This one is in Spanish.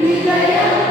Micael.